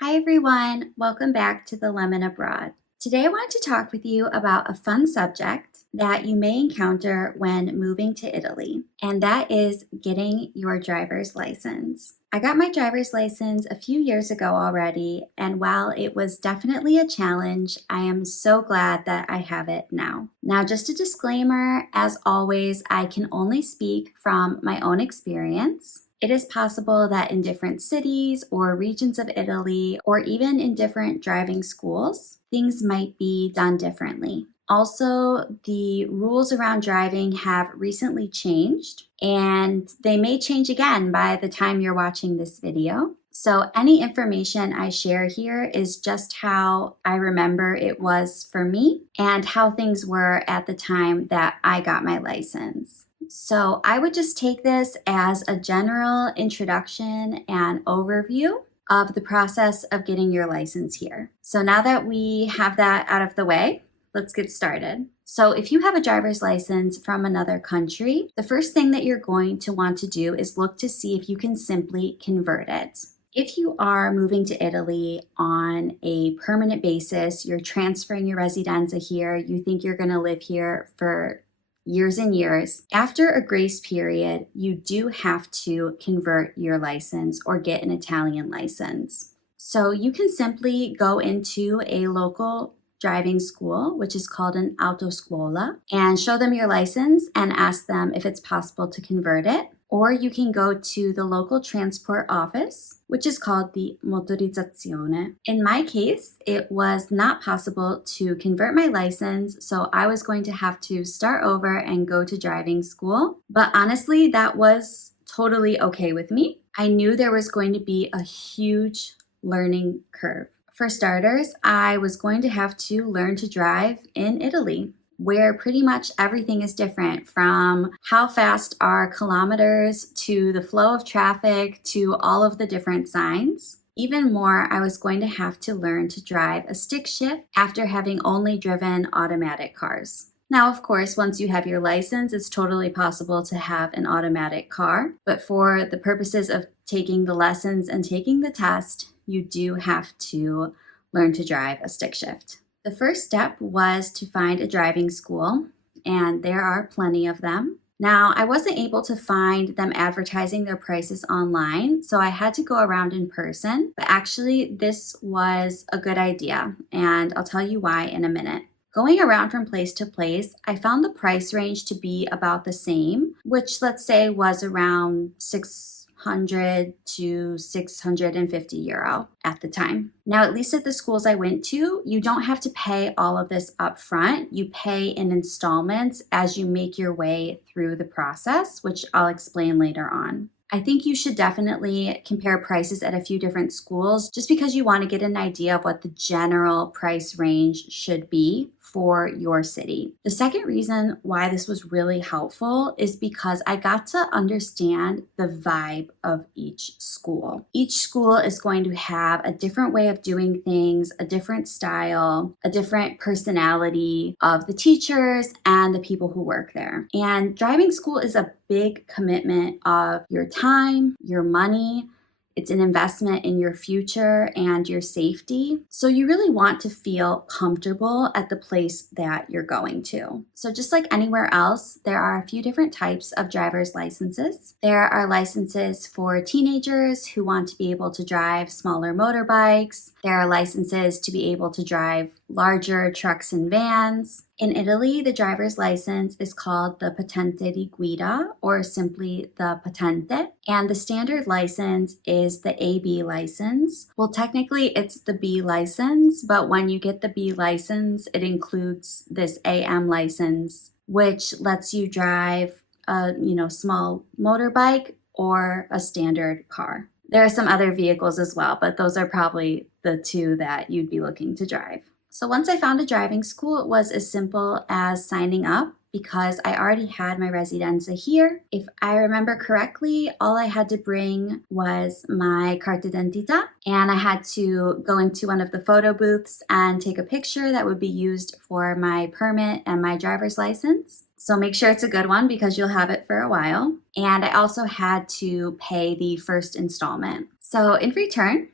Hi everyone, welcome back to the Lemon Abroad. Today I want to talk with you about a fun subject that you may encounter when moving to Italy, and that is getting your driver's license. I got my driver's license a few years ago already, and while it was definitely a challenge, I am so glad that I have it now. Now, just a disclaimer, as always, I can only speak from my own experience. It is possible that in different cities or regions of Italy, or even in different driving schools, things might be done differently. Also, the rules around driving have recently changed, and they may change again by the time you're watching this video. So any information I share here is just how I remember it was for me and how things were at the time that I got my license. So I would just take this as a general introduction and overview of the process of getting your license here. So now that we have that out of the way, let's get started. So if you have a driver's license from another country, the first thing that you're going to want to do is look to see if you can simply convert it. If you are moving to Italy on a permanent basis, you're transferring your residenza here, you think you're going to live here for years and years, after a grace period, you do have to convert your license or get an Italian license. So you can simply go into a local driving school, which is called an autoscuola, and show them your license and ask them if it's possible to convert it. Or you can go to the local transport office, which is called the motorizzazione. In my case, it was not possible to convert my license, so I was going to have to start over and go to driving school. But honestly, that was totally okay with me. I knew there was going to be a huge learning curve. For starters, I was going to have to learn to drive in Italy, where pretty much everything is different, from how fast are kilometers to the flow of traffic to all of the different signs. Even more, I was going to have to learn to drive a stick shift after having only driven automatic cars. Now, of course, once you have your license, it's totally possible to have an automatic car, but for the purposes of taking the lessons and taking the test, you do have to learn to drive a stick shift. The first step was to find a driving school, and there are plenty of them. Now, I wasn't able to find them advertising their prices online, so I had to go around in person, but actually this was a good idea, and I'll tell you why in a minute. Going around from place to place, I found the price range to be about the same, which let's say was around 600 to 650 euro at the time. Now, at least at the schools I went to, you don't have to pay all of this up front. You pay in installments as you make your way through the process, which I'll explain later on. I think you should definitely compare prices at a few different schools just because you want to get an idea of what the general price range should be for your city. The second reason why this was really helpful is because I got to understand the vibe of each school. Each school is going to have a different way of doing things, a different style, a different personality of the teachers and the people who work there. And driving school is a big commitment of your time, your money. It's an investment in your future and your safety. So you really want to feel comfortable at the place that you're going to. So just like anywhere else, there are a few different types of driver's licenses. There are licenses for teenagers who want to be able to drive smaller motorbikes. There are licenses to be able to drive larger trucks and vans. In Italy, the driver's license is called the patente di guida, or simply the patente, and the standard license is the AB license. Well, technically it's the B license, but when you get the B license, it includes this AM license, which lets you drive a small motorbike or a standard car. There are some other vehicles as well, but those are probably the two that you'd be looking to drive. So once I found a driving school, it was as simple as signing up because I already had my residenza here. If I remember correctly, all I had to bring was my carta d'identità, and I had to go into one of the photo booths and take a picture that would be used for my permit and my driver's license. So make sure it's a good one because you'll have it for a while. And I also had to pay the first installment. So in return,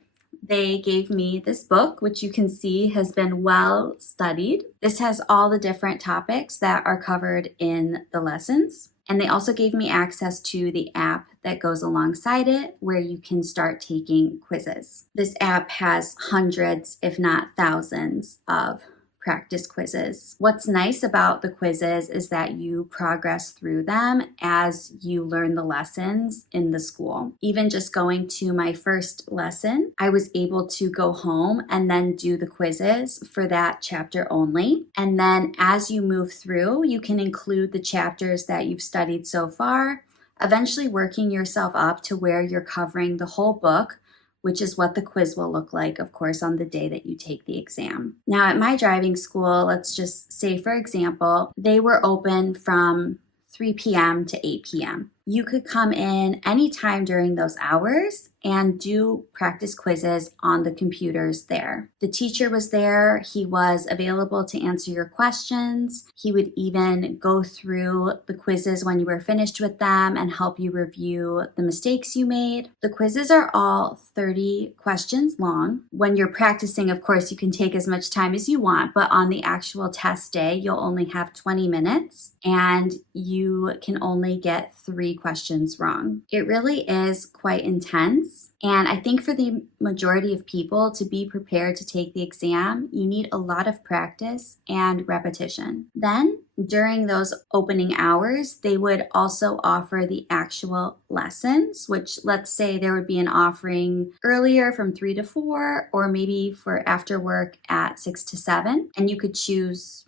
they gave me this book, which you can see has been well studied. This has all the different topics that are covered in the lessons. And they also gave me access to the app that goes alongside it where you can start taking quizzes. This app has hundreds, if not thousands, of practice quizzes. What's nice about the quizzes is that you progress through them as you learn the lessons in the school. Even just going to my first lesson, I was able to go home and then do the quizzes for that chapter only. And then as you move through, you can include the chapters that you've studied so far, eventually working yourself up to where you're covering the whole book, which is what the quiz will look like, of course, on the day that you take the exam. Now, at my driving school, let's just say, for example, they were open from 3 p.m. to 8 p.m. You could come in anytime during those hours and do practice quizzes on the computers there. The teacher was there. He was available to answer your questions. He would even go through the quizzes when you were finished with them and help you review the mistakes you made. The quizzes are all 30 questions long. When you're practicing, of course, you can take as much time as you want, but on the actual test day, you'll only have 20 minutes and you can only get 3 questions wrong. It really is quite intense. And I think for the majority of people to be prepared to take the exam, you need a lot of practice and repetition. Then during those opening hours, they would also offer the actual lessons, which let's say there would be an offering earlier from 3 to 4, or maybe for after work at 6 to 7. And you could choose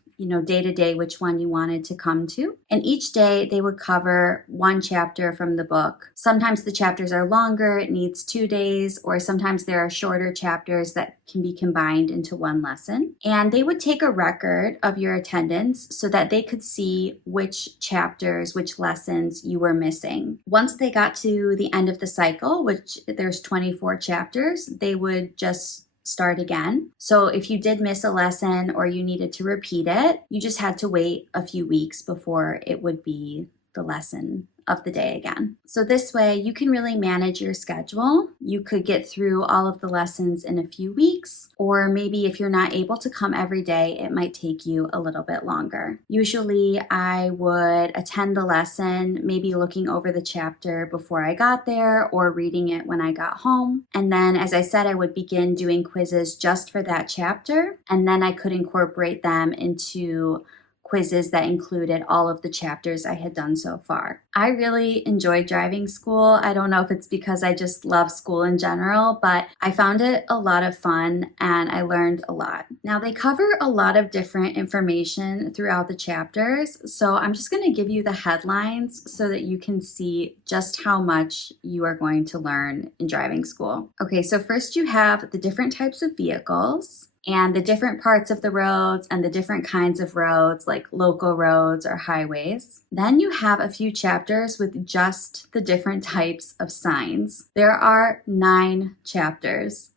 day to day, which one you wanted to come to. And each day they would cover one chapter from the book. Sometimes the chapters are longer, it needs 2 days, or sometimes there are shorter chapters that can be combined into one lesson. And they would take a record of your attendance so that they could see which chapters, which lessons you were missing. Once they got to the end of the cycle, which there's 24 chapters, they would just start again. So if you did miss a lesson or you needed to repeat it, you just had to wait a few weeks before it would be the lesson of the day again. So this way you can really manage your schedule. You could get through all of the lessons in a few weeks, or maybe if you're not able to come every day, it might take you a little bit longer. Usually I would attend the lesson, maybe looking over the chapter before I got there or reading it when I got home. And then, as I said, I would begin doing quizzes just for that chapter, and then I could incorporate them into quizzes that included all of the chapters I had done so far. I really enjoyed driving school. I don't know if it's because I just love school in general, but I found it a lot of fun and I learned a lot. Now, they cover a lot of different information throughout the chapters, so I'm just going to give you the headlines so that you can see just how much you are going to learn in driving school. Okay, so first you have the different types of vehicles and the different parts of the roads and the different kinds of roads, like local roads or highways. Then you have a few chapters with just the different types of signs. There are 9 chapters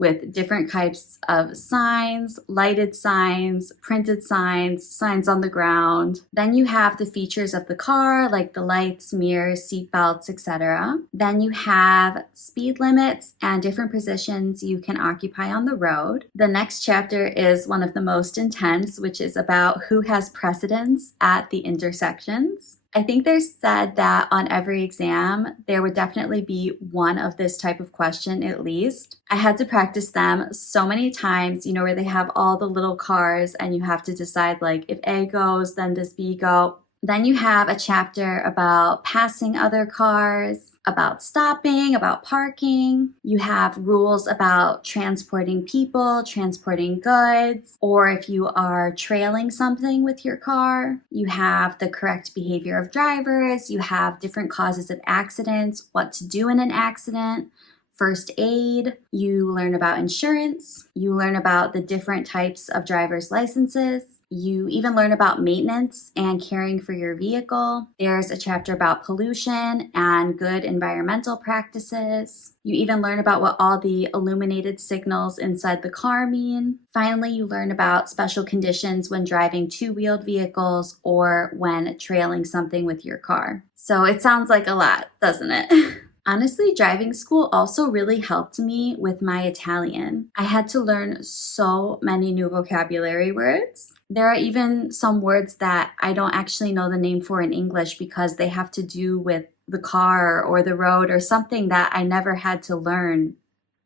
with different types of signs, lighted signs, printed signs, signs on the ground. Then you have the features of the car, like the lights, mirrors, seat belts, etc. Then you have speed limits and different positions you can occupy on the road. The next chapter is one of the most intense, which is about who has precedence at the intersections. I think there's said that on every exam, there would definitely be one of this type of question at least. I had to practice them so many times, where they have all the little cars and you have to decide like if A goes, then does B go? Then you have a chapter about passing other cars, about stopping, about parking. You have rules about transporting people, transporting goods, or if you are trailing something with your car. You have the correct behavior of drivers. You have different causes of accidents, what to do in an accident, first aid. You learn about insurance. You learn about the different types of driver's licenses. You even learn about maintenance and caring for your vehicle. There's a chapter about pollution and good environmental practices. You even learn about what all the illuminated signals inside the car mean. Finally, you learn about special conditions when driving 2-wheeled vehicles or when trailing something with your car. So it sounds like a lot, doesn't it? Honestly, driving school also really helped me with my Italian. I had to learn so many new vocabulary words. There are even some words that I don't actually know the name for in English because they have to do with the car or the road or something that I never had to learn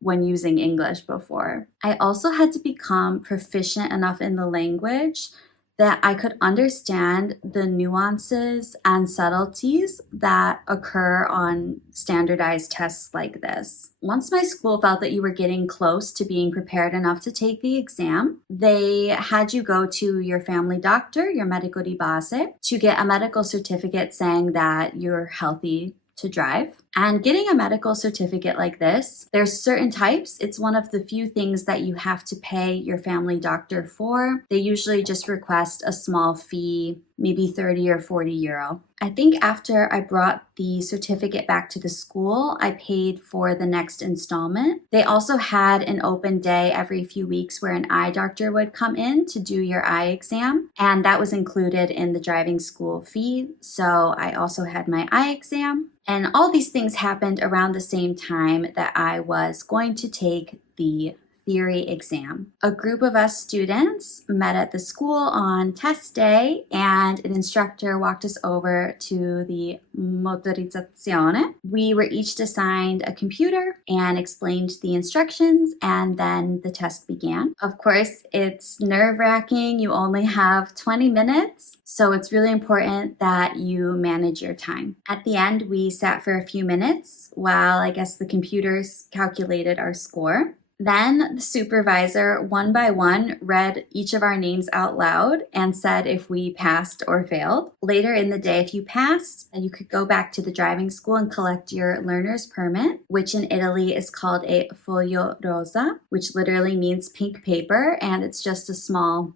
when using English before. I also had to become proficient enough in the language that I could understand the nuances and subtleties that occur on standardized tests like this. Once my school felt that you were getting close to being prepared enough to take the exam, they had you go to your family doctor, your medico di base, to get a medical certificate saying that you're healthy to drive. And getting a medical certificate like this, there's certain types. It's one of the few things that you have to pay your family doctor for. They usually just request a small fee, maybe 30 or 40 euro. I think after I brought the certificate back to the school, I paid for the next installment. They also had an open day every few weeks where an eye doctor would come in to do your eye exam, and that was included in the driving school fee. So I also had my eye exam. And all these things happened around the same time that I was going to take the theory exam. A group of us students met at the school on test day, and an instructor walked us over to the motorizzazione. We were each assigned a computer and explained the instructions, and then the test began. Of course, it's nerve-wracking. You only have 20 minutes, so it's really important that you manage your time. At the end, we sat for a few minutes while I guess the computers calculated our score. Then the supervisor, one by one, read each of our names out loud and said if we passed or failed. Later in the day, if you passed, you could go back to the driving school and collect your learner's permit, which in Italy is called a foglio rosa, which literally means pink paper, and it's just a small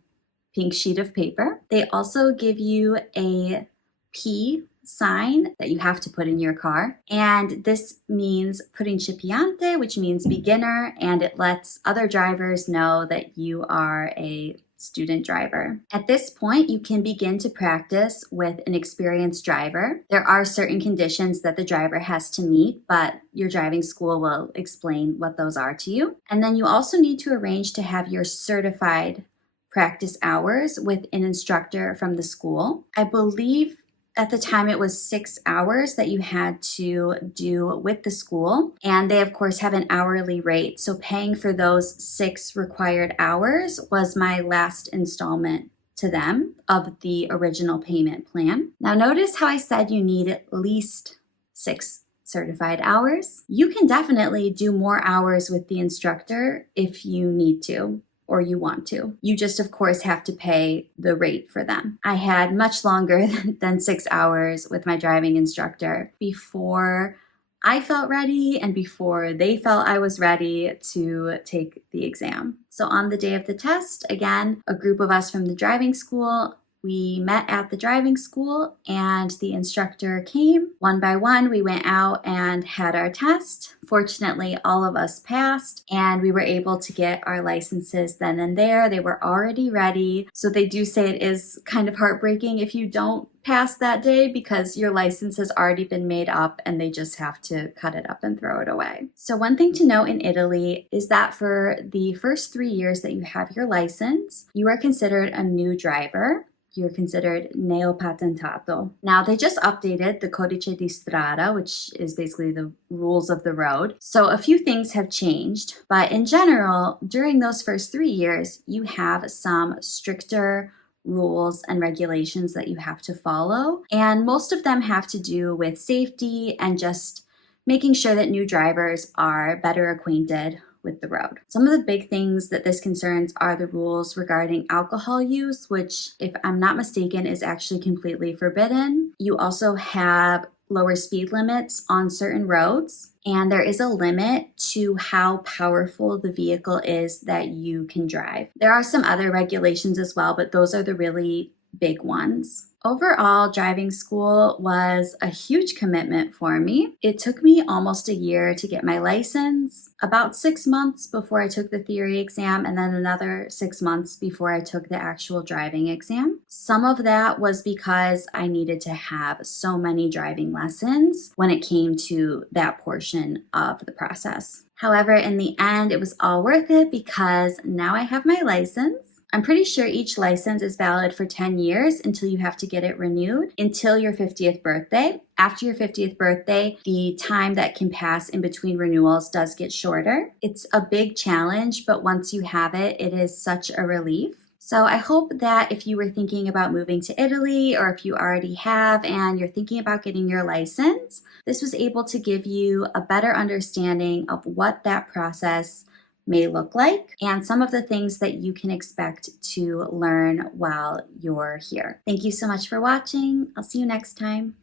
pink sheet of paper. They also give you a P sign that you have to put in your car. And this means principiante, which means beginner, and it lets other drivers know that you are a student driver. At this point, you can begin to practice with an experienced driver. There are certain conditions that the driver has to meet, but your driving school will explain what those are to you. And then you also need to arrange to have your certified practice hours with an instructor from the school. I believe at the time it was 6 hours that you had to do with the school, and they of course have an hourly rate, so paying for those 6 required hours was my last installment to them of the original payment plan. Now notice how I said you need at least 6 certified hours. You can definitely do more hours with the instructor if you need to or you want to. You just, of course, have to pay the rate for them. I had much longer than 6 hours with my driving instructor before I felt ready and before they felt I was ready to take the exam. So on the day of the test, again, a group of us from the driving school, we met at the driving school and the instructor came. One by one, we went out and had our test. Fortunately, all of us passed and we were able to get our licenses then and there. They were already ready. So they do say it is kind of heartbreaking if you don't pass that day because your license has already been made up and they just have to cut it up and throw it away. So one thing to note in Italy is that for the first 3 years that you have your license, you are considered a new driver. You're considered neopatentato. Now, they just updated the Codice di Strada, which is basically the rules of the road. So a few things have changed, but in general, during those first 3 years, you have some stricter rules and regulations that you have to follow. And most of them have to do with safety and just making sure that new drivers are better acquainted with the road. Some of the big things that this concerns are the rules regarding alcohol use, which, if I'm not mistaken, is actually completely forbidden. You also have lower speed limits on certain roads, and there is a limit to how powerful the vehicle is that you can drive. There are some other regulations as well, but those are the really big ones. Overall, driving school was a huge commitment for me. It took me almost a year to get my license, about 6 months before I took the theory exam, and then another 6 months before I took the actual driving exam. Some of that was because I needed to have so many driving lessons when it came to that portion of the process. However, in the end, it was all worth it because now I have my license. I'm pretty sure each license is valid for 10 years until you have to get it renewed until your 50th birthday. After your 50th birthday, the time that can pass in between renewals does get shorter. It's a big challenge, but once you have it, it is such a relief. So I hope that if you were thinking about moving to Italy, or if you already have and you're thinking about getting your license, this was able to give you a better understanding of what that process may look like and some of the things that you can expect to learn while you're here. Thank you so much for watching. I'll see you next time.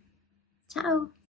Ciao.